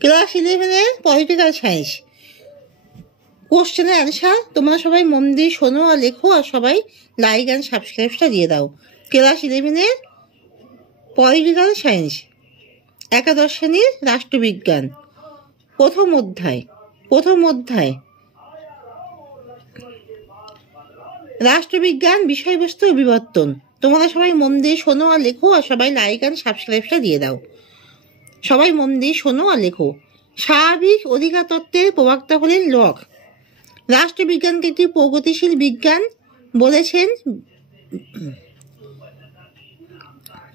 Class 11-এর political science কোশ্চেনের answer তোমরা সবাই মন দিয়ে শোনো আর লেখো, আর সবাই লাইক অ্যান্ড সাবস্ক্রাইবটা দিয়ে দাও। ক্লাস 11-এর পলিটিক্যাল সায়েন্স একাদশ শ্রেণীর রাষ্ট্রবিজ্ঞান প্রথম অধ্যায় রাষ্ট্রবিজ্ঞান বিষয়বস্তু ও বিবর্তন। তোমরা সবাই মন দিয়ে শোনো আর লেখো, আর সবাই লাইক অ্যান্ড সাবস্ক্রাইবটা দিয়ে দাও। সবাই মন দিয়ে শোনো আর লেখো। স্বাভাবিক অধিকার তত্ত্বের প্রবক্তা হলেন লক। রাষ্ট্রবিজ্ঞানকে একটি প্রগতিশীল বিজ্ঞান বলেছেন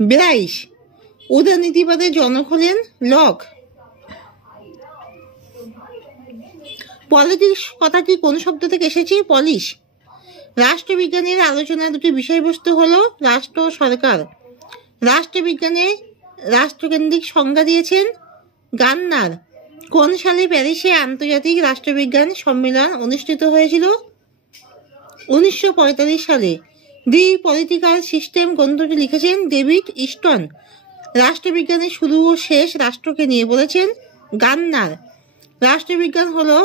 ব্রাইস। উদারনীতিবাদের জনক হলেন লক। পলিটিক্স কথাটি কোন শব্দ থেকে এসেছে? পলিশ। রাষ্ট্রবিজ্ঞানের আলোচনার দুটি বিষয়বস্তু হলো রাষ্ট্র ও সরকার। রাষ্ট্রবিজ্ঞানে রাষ্ট্রকেন্দ্রিক সংজ্ঞা দিয়েছেন গার্নার। কোন সালে প্যারিসে আন্তর্জাতিক রাষ্ট্রবিজ্ঞান সম্মেলন অনুষ্ঠিত হয়েছিল? 1945 সালে। দি পলিটিক্যাল সিস্টেম গ্রন্থটি লিখেছেন ডেভিড ইস্টন। রাষ্ট্রবিজ্ঞানের শুরু ও শেষ রাষ্ট্রকে নিয়ে বলেছেন গার্নার। রাষ্ট্রবিজ্ঞান হলো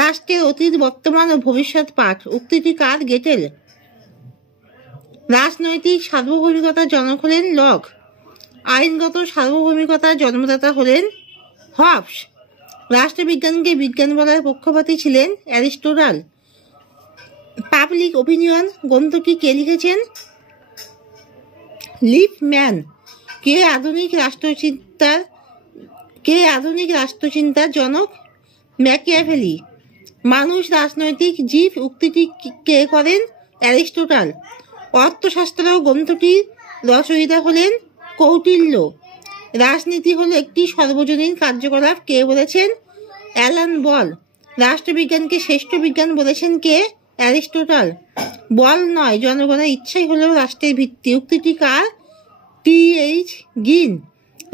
রাষ্ট্রের অতীত, বর্তমান ও ভবিষ্যৎ পাঠ। উক্তিটি কার? গেটেল। রাজনৈতিক সার্বভৌমিকতার জনক হলেন লক। আইনগত সার্বভৌমিকতার জন্মদাতা হলেন হবস। রাষ্ট্রবিজ্ঞানকে বিজ্ঞান বলার পক্ষপাতী ছিলেন অ্যারিস্টটল। পাবলিক ওপিনিয়ন গ্রন্থটি কে লিখেছেন? লিপম্যান। কে আধুনিক রাষ্ট্রচিন্তার জনক? ম্যাকিয়াভেলি। মানুষ রাজনৈতিক জীব উক্তিটি কে করেন? অ্যারিস্টটল। অর্থশাস্ত্র গ্রন্থটির রচয়িতা হলেন কৌটিল্য। রাজনীতি হলো একটি সর্বজনীন কার্যকলাপ কে বলেছেন? Alan Ball. রাষ্ট্রবিজ্ঞানকে শ্রেষ্ঠ বিজ্ঞান বলেছেন কে? অ্যারিস্টটল। বল নয়, জনগণের ইচ্ছাই হলো রাষ্ট্রের ভিত্তি। উক্তিটি কার? টি.এইচ. গ্রিন।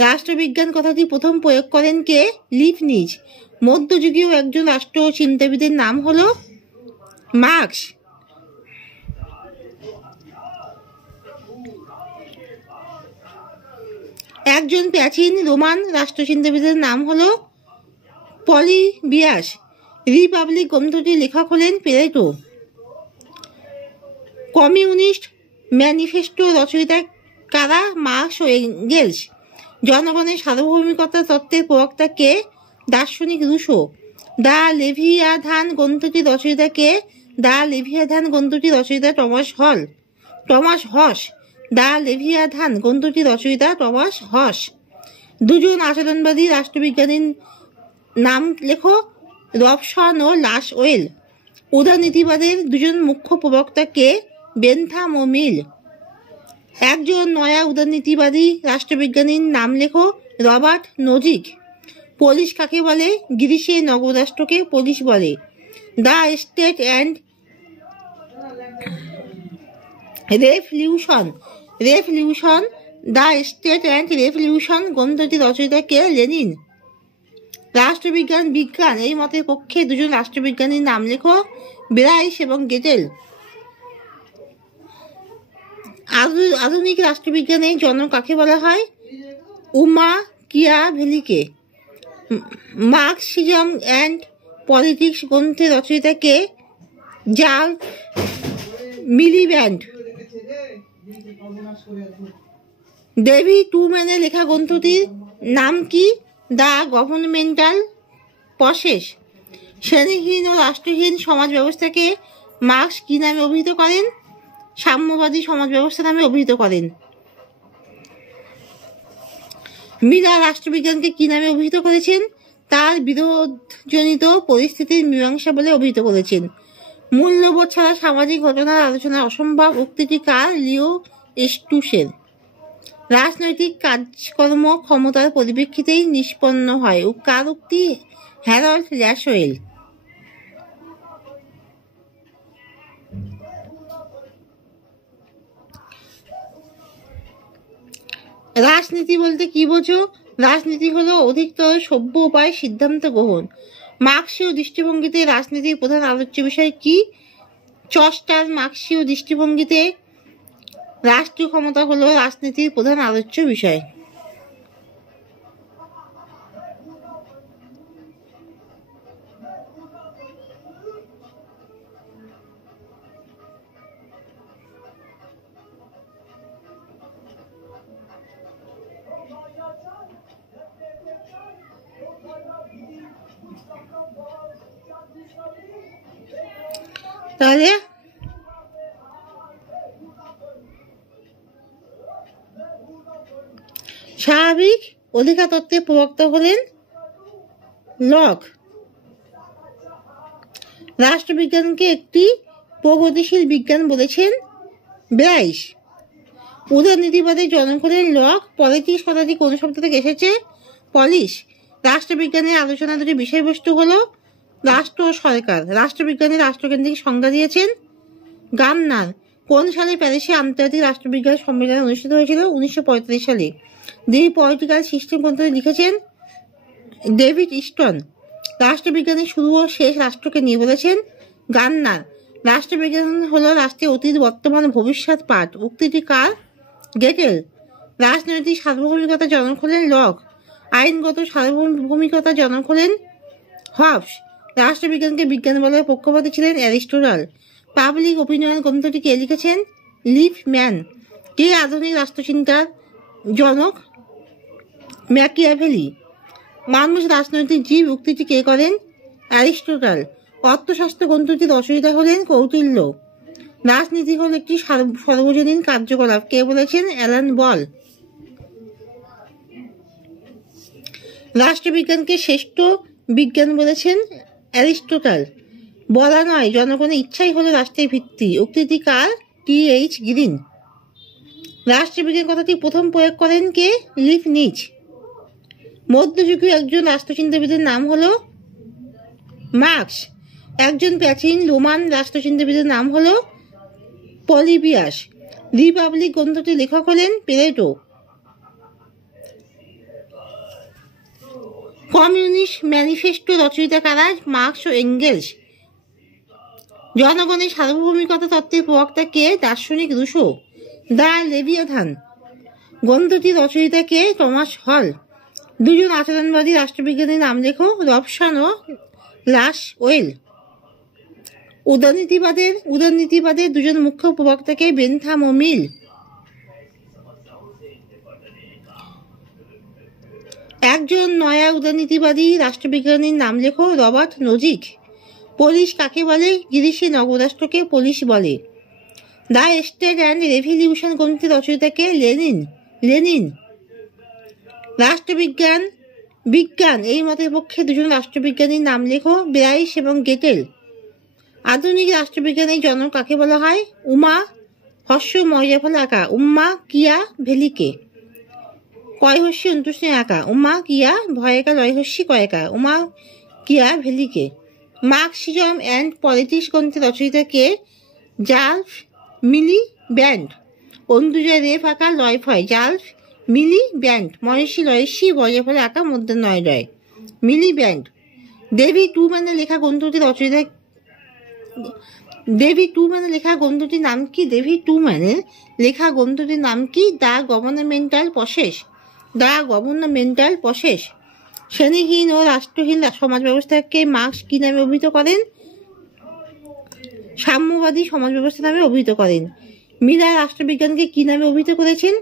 রাষ্ট্রবিজ্ঞান কথাটি প্রথম প্রয়োগ করেন কে? লিবনিজ। মধ্যযুগীয় একজন রাষ্ট্র ও চিন্তাবিদের নাম হলো মার্কস। একজন প্রাচীন রোমান রাষ্ট্রচিন্তাবিদের নাম হলো পলিবিয়াস। রিপাবলিক গ্রন্থটির লেখক হলেন প্লেটো। কমিউনিস্ট ম্যানিফেস্টো রচয়িতা কারা? মার্কস ও এঙ্গেলস। জনগণের সার্বভৌমিকতা তত্ত্বের প্রবক্তা কে? দার্শনিক রুশো। দ্য লেভিয়াথান গ্রন্থটির রচয়িতা কে? দ্য লেভিয়াথান গ্রন্থটির রচয়িতা টমাস হস। দ্য লেভিয়াথান গ্রন্থটির রচয়িতা টমাস হস। দুজন আচরণবাদী রাষ্ট্রবিজ্ঞানীর নাম লেখো। রবসন ও লাসওয়েল। উদারনীতিবাদের দুজন মুখ্য প্রবক্তা কে? বেনথাম ও মিল। একজন নয়া উদারনীতিবাদী রাষ্ট্রবিজ্ঞানীর নাম লেখো। রবার্ট নোজিক। পোলিশ কাকে বলে? গ্রিসে নগররাষ্ট্রকে পোলিশ বলে। The state and revolution. The state and revolution গ্রন্থটির রচয়িতা কে? লেনিন। বিজ্ঞান এই মতের পক্ষে দুজন রাষ্ট্রবিজ্ঞানীর নাম লেখো। ব্রাইস এবং গেটেল। আধুনিক রাষ্ট্রবিজ্ঞানের জনক কাকে বলা হয়? মাকিয়াভেলিকে। মার্কসিজম অ্যান্ড পলিটিক্স গ্রন্থের রচয়িতা কে? Jack Miliband. ডেভিড টুম্যানের লেখা গ্রন্থটির নাম কি? The governmental process. শ্রেণীহীন ও রাষ্ট্রহীন সমাজ ব্যবস্থাকে মার্কস কি নামে অভিহিত করেন? সাম্যবাদী সমাজ ব্যবস্থা নামে অভিহিত করেন। মিলার রাষ্ট্রবিজ্ঞানকে কি নামে অভিহিত করেছেন? তার বিরোধজনিত পরিস্থিতির মীমাংসা বলে অভিহিত করেছেন। মূল্যবোধ ছাড়া সামাজিক ঘটনার আলোচনা অসম্ভব। উক্তিটি কার? লিও স্টুসের। রাজনৈতিক কাজকর্ম ক্ষমতার পরিপ্রেক্ষিতেই নিষ্পন্ন হয়। কার উক্তি? হ্যারল্ড ল্যাসওয়েল। রাজনীতি বলতে কি বোঝো? রাজনীতি হলো অধিকতর সভ্য উপায় সিদ্ধান্ত গ্রহণ। মার্ক্সীয় দৃষ্টিভঙ্গিতে রাজনীতির প্রধান আলোচ্য বিষয় কি? চস্টার মার্ক্সীয় দৃষ্টিভঙ্গিতে রাষ্ট্রীয় ক্ষমতা হলো রাজনীতির প্রধান আলোচ্য বিষয়। তাহলে স্বাভাবিক অধিকার তত্ত্বের প্রবক্তা হলেন লক। রাষ্ট্রবিজ্ঞানকে একটি প্রগতিশীল বিজ্ঞান বলেছেন ব্রাইস। উদারনীতিবাদের জনক হলেন লক। পলিটিক শতাব্দী কোন শব্দ থেকে এসেছে? পলিশ। রাষ্ট্রবিজ্ঞানের আলোচনা দুটি বিষয়বস্তু হলো রাষ্ট্র ও সরকার। রাষ্ট্রবিজ্ঞানের রাষ্ট্রকেন্দ্রিক সংজ্ঞা দিয়েছেন গার্নার। কোন সালে প্যারিসে আন্তর্জাতিক রাষ্ট্রবিজ্ঞান সম্মেলন অনুষ্ঠিত হয়েছিল? 1945 সালে। দি পলিটিক্যাল সিস্টেম গ্রন্থটি লিখেছেন ডেভিড ইস্টন। রাষ্ট্রবিজ্ঞানের শুরু ও শেষ রাষ্ট্রকে নিয়ে বলেছেন গার্নার। রাষ্ট্রবিজ্ঞান হল রাষ্ট্রের অতীত, বর্তমান, ভবিষ্যৎ পাঠ। উক্তিটি কার? গেটেল। রাজনৈতিক সার্বভৌমিকতা জনক হলেন লক। আইনগত সার্বভৌমিকতা জনক হলেন হবস। রাষ্ট্রবিজ্ঞানকে বিজ্ঞান বলার পক্ষপাতী ছিলেন অ্যারিস্টটল। পাবলিক ওপিনিয়ন গ্রন্থটি কে লিখেছেন? লিফম্যান। কে আধুনিক রাষ্ট্রচিন্তার জনক? ম্যাকিয়াভেলি। মানুষ রাজনৈতিক জীব উক্তিটি কে করেন? অ্যারিস্টটল। অর্থশাস্ত্র গ্রন্থটির রচয়িতা হলেন কৌটিল্য। রাজনীতি হল একটি সর্বজনীন কার্যকলাপ। কে বলেছেন? Alan Ball. রাষ্ট্রবিজ্ঞানকে শ্রেষ্ঠ বিজ্ঞান বলেছেন অ্যারিস্টটল। বলা নয়, জনগণের ইচ্ছাই হলো রাষ্ট্রের ভিত্তি। উক্তিটি কার? টি.এইচ. গ্রিন। রাষ্ট্রবিজ্ঞান কথাটি প্রথম প্রয়োগ করেন কে? লিবনিজ। মধ্যযুগীয় একজন রাষ্ট্রচিন্তাবিদের নাম হলো মার্কস। একজন প্রাচীন রোমান রাষ্ট্রচিন্তাবিদের নাম হলো পলিবিয়াস। রিপাবলিক গ্রন্থটির লেখক হলেন প্লেটো। কমিউনিস্ট ম্যানিফেস্টো রচয়িতা কারা? মার্কস ও এঙ্গেলস। জনগণের সার্বভৌমিকতা তত্ত্বের প্রবক্তা কে? দার্শনিক রুশো। দ্য লেভিয়াথান গ্রন্থটির রচয়িতা কে? টমাস হল। দুজন আচরণবাদী রাষ্ট্রবিজ্ঞানীর নাম লেখো। রবসান ও লাস ওয়েল। উদারনীতিবাদের দুজন মুখ্য প্রবক্তাকে? বেনথাম ও মিল। একজন নয়া উদারনীতিবাদী রাষ্ট্রবিজ্ঞানীর নাম লেখো। রবার্ট নোজিক। পুলিশ কাকে বলে? গ্রিসে নগরাষ্ট্রকে পুলিশ বলে। দ্য স্টেট অ্যান্ড রেভলিউশন গ্রন্থের রচয়িতাকে? লেনিন। বিজ্ঞান এই মতের পক্ষে দুজন রাষ্ট্রবিজ্ঞানীর নাম লেখো। ব্রাইস এবং গেটেল। আধুনিক রাষ্ট্রবিজ্ঞানের জনক কাকে বলা হয়? উমা হস্য ময়জাফল আঁকা উম্মা কিয়া ভেলিকে। কয়হস্যি অন্তুষ্ণ আঁকা উমা কিয়া ভয়কা লয়হস্যি কয়েকা উমা কিয়া ভেলিকে। মার্কসিজম অ্যান্ড পলিটিক্স গ্রন্থের রচয়িতা কে? জালফ মিলি ব্যান্ড। অন্তুজয় রেফ আঁকা লয় ফয় জালফ মিলি ব্যান্ড। মহেশি লয়সি বয়জাফলে আঁকা মধ্যে নয় রয় মিলি ব্যান্ড। ডেভিড টুম্যানের লেখা গ্রন্থটির নাম কি? ডেভিড টুম্যানের লেখা গ্রন্থটির নাম কি? The governmental process. শ্রেণীহীন ও রাষ্ট্রহীন সমাজ ব্যবস্থাকে মার্কস কি নামে অভিহিত করেন? সাম্যবাদী সমাজ ব্যবস্থা নামে অভিহিত করেন। মিলার রাষ্ট্রবিজ্ঞানকে কি নামে অভিহিত করেছেন?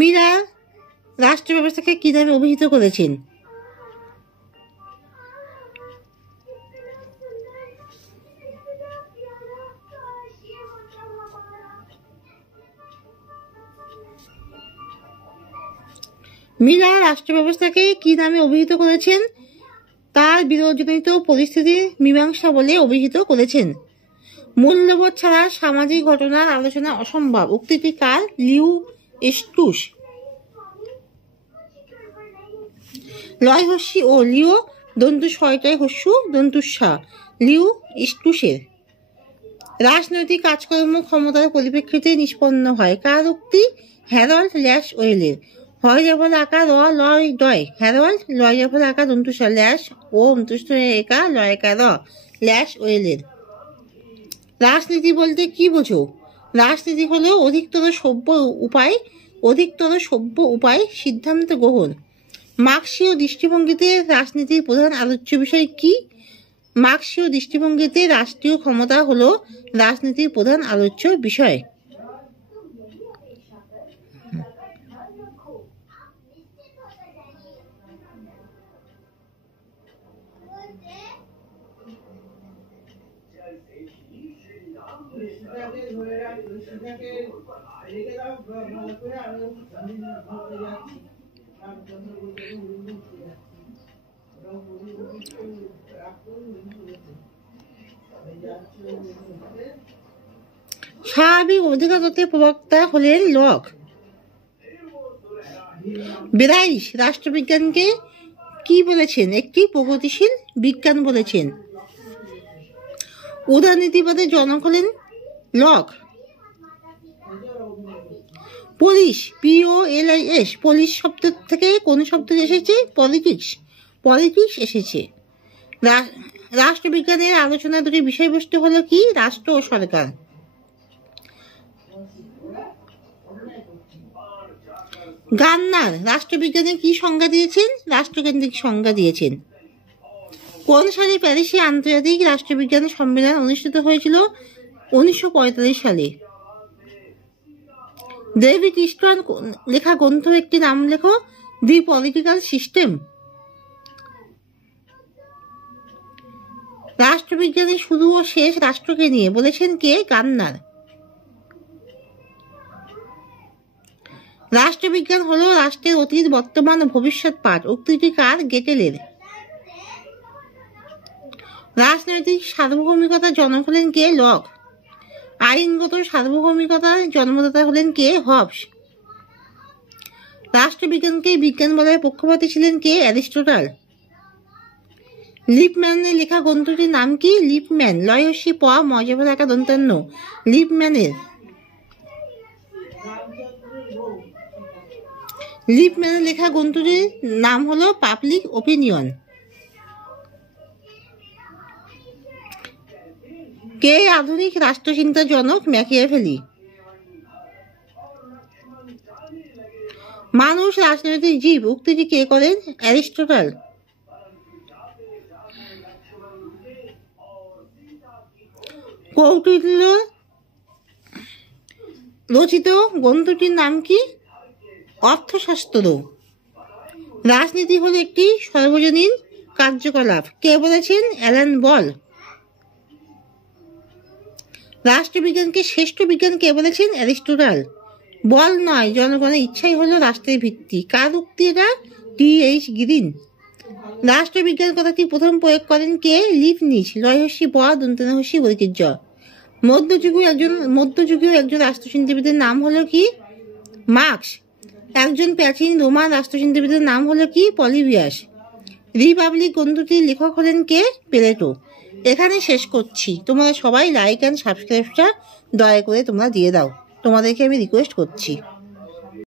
মিলার রাষ্ট্র ব্যবস্থাকে কি নামে অভিহিত করেছেন? মিলার রাষ্ট্র ব্যবস্থাকে কি নামে অভিহিত করেছেন? তার বিরোধজনিত পরিস্থিতির মীমাংসা বলে অভিহিত করেছেন। মূল্যবোধ ছাড়া সামাজিক ঘটনার আলোচনা অসম্ভব। উক্তিটি কার? লিউ স্টুস। লয়হস্যি ও লিও দন্তু ছয়টায় হস্যু দন্তুস্বা লিউ স্টুসের। রাজনৈতিক কাজকর্ম ক্ষমতার পরিপ্রেক্ষিতে নিষ্পন্ন হয়। কার উক্তি? হ্যারল্ড ল্যাশ ওয়েলের। হয় যাফল আঁকা র লয় ডয় হ্যারল্ড, লয় যাফল আঁকা দন্তুস্বা ল্যাশ ও অন্তুষ্ট একা লয়কা র ল্যাশ ওয়েলের। রাজনীতি বলতে কি বোঝো? রাজনীতি হলো অধিকতর সভ্য উপায় সিদ্ধান্ত গ্রহণ। মার্ক্সীয় দৃষ্টিভঙ্গিতে রাজনীতির প্রধান আলোচ্য বিষয় কি? মার্ক্সীয় দৃষ্টিভঙ্গিতে রাষ্ট্রীয় ক্ষমতা হলো রাজনীতির প্রধান আলোচ্য বিষয়। স্বাভাবিক অধিকার তত্ত্বের প্রবক্তা হলেন লক। বেরাইস রাষ্ট্রবিজ্ঞানকে কি বলেছেন? একটি প্রগতিশীল বিজ্ঞান বলেছেন। উদারনীতিবাদের জনক হলেন লক। পুলিশ, POLIS, পুলিশ শব্দ থেকে কোন শব্দ এসেছে? পলিটিক্স, পলিটিক্স এসেছে। রাষ্ট্রবিজ্ঞানের আলোচনার দুটি বিষয়বস্তু হলো কি? রাষ্ট্র ও সরকার। গার্নার রাষ্ট্রবিজ্ঞানে কি সংজ্ঞা দিয়েছেন? রাষ্ট্রকেন্দ্রিক সংজ্ঞা দিয়েছেন। কোন সালে প্যারিসে আন্তর্জাতিক রাষ্ট্রবিজ্ঞান সম্মেলন অনুষ্ঠিত হয়েছিল? 1945 সালে। ডেভিড ইস্টন লেখা গ্রন্থ একটি নাম লেখো। দি পলিটিক্যাল সিস্টেম। রাষ্ট্রবিজ্ঞানের শুরু ও শেষ রাষ্ট্রকে নিয়ে বলেছেন কে? গার্নার। রাষ্ট্রবিজ্ঞান হলো রাষ্ট্রের অতীত, বর্তমান ও ভবিষ্যৎ পাঠ। উক্তিটি কার? গেটেলের। রাজনৈতিক সার্বভৌমিকতার জনক হলেন কে? লক। আইনগত সার্বভৌমিকতার জন্মদাতা হলেন কে? হবস। রাষ্ট্রবিজ্ঞানকে বিজ্ঞান বলার পক্ষপাতী ছিলেন কে? অ্যারিস্টটল। লিপম্যানের লেখা গ্রন্থটির নাম কি? লিপম্যান, লয়সী প মজা একা দন্তান্ন। লিপম্যানের লেখা গ্রন্থটির নাম হলো পাবলিক ওপিনিয়ন। কে আধুনিক রাষ্ট্রচিন্তার জনক? ম্যাকিয়াভেলি। মানুষ রাজনৈতিক জীব উক্তিটি কে করেন? অ্যারিস্টটল। কৌটিল্য রচিত গ্রন্থটির নাম কি? অর্থশাস্ত্র। রাজনীতি হলো একটি সর্বজনীন কার্যকলাপ। কে বলেছেন? Alan Ball. রাষ্ট্রবিজ্ঞানকে শ্রেষ্ঠ বিজ্ঞান কে বলেছেন? অ্যারিস্টটল। বল নয়, জনগণের ইচ্ছাই হলো রাষ্ট্রের ভিত্তি। কার উক্তি এটা? TH green. রাষ্ট্রবিজ্ঞান কথাটি প্রথম প্রয়োগ করেন কে? লিবনিজ, লয়সী ব দন্তানহসী বৈকির্য। মধ্যযুগীয় একজন রাষ্ট্রচিন্তাবিদের নাম হলো কি? মার্কস। একজন প্রাচীন রোমান রাষ্ট্রচিন্তাবিদের নাম হলো কি? পলিবিয়াস। রিপাবলিক গ্রন্থটির লেখক হলেন কে? প্লেটো। এখানে শেষ করছি। তোমরা সবাই লাইক অ্যান্ড সাবস্ক্রাইবটা দয়া করে তোমরা দিয়ে দাও, তোমাদেরকে আমি রিকোয়েস্ট করছি।